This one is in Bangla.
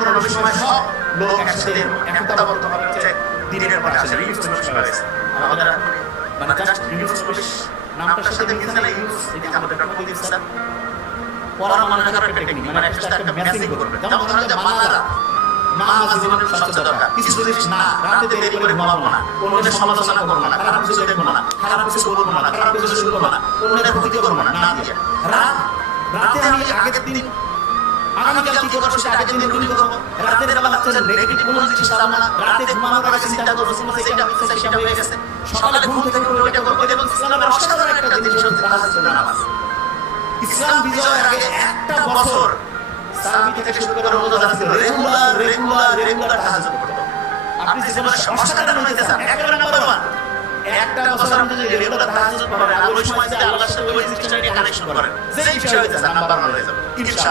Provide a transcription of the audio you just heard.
কোনো নবী সময় সব লোক একসাথে একতাবদ্ধ হবে হচ্ছে দিনের পথে আসে। ইউনুস নবী সময় হয়েছে আমাদের মানে জাস্ট ইউনুস নবী নামটার সাথে মিলছে না ইউনুস, এটা আমাদের প্রকৃতি দিচ্ছে পড়া মানে করার একটা টেকনিক, মানে একটা মেসেজ করবে। যেমন ধরেন যে মা জীবনের সবচেয়ে দরকার, কিছু জিনিস না রাতে দেরি করে ঘুমাবো না, অন্যদের সমালোচনা করবো না, খারাপ কিছু দেখবো না, খারাপ কিছু বলবো না, খারাপ কিছু শুনবো না, অন্যদের ক্ষতি করবো না, না দিয়ে রাতে আমি আগের দিন আগামীকাল কি করবো সেটা আগের দিন রুটিন করবো। রাতের বেলা হচ্ছে নেগেটিভ কোনো জিনিস চাবো না, রাতে ঘুমানোর আগে চিন্তা করবো সেটা হচ্ছে সেটা হয়ে গেছে, সকালে ঘুম থেকে ওইটা করবো। এবং ইসলামের অসাধারণ একটা জিনিস হচ্ছে তাহাজ্জুদ নামাজ। ইসলাম বিজয়ের আগে একটা বছর সাহাবী থেকে শুরু করে রমজান ছিল রেগুলার তাহাজ্জুদ করতো। আপনি জীবনে অসাধারণ হইতে চান একেবারে নাম্বার 1, একটা বছর আপনি যদি রেগুলার তাহাজ্জুদ করেন আর ওই সময় যদি আল্লাহর সাথে ওই জিনিসটা নিয়ে কানেকশন করেন, যেই বিষয় হইতে চান নাম্বার 1 হয়ে যাবে ইনশাআল্লাহ।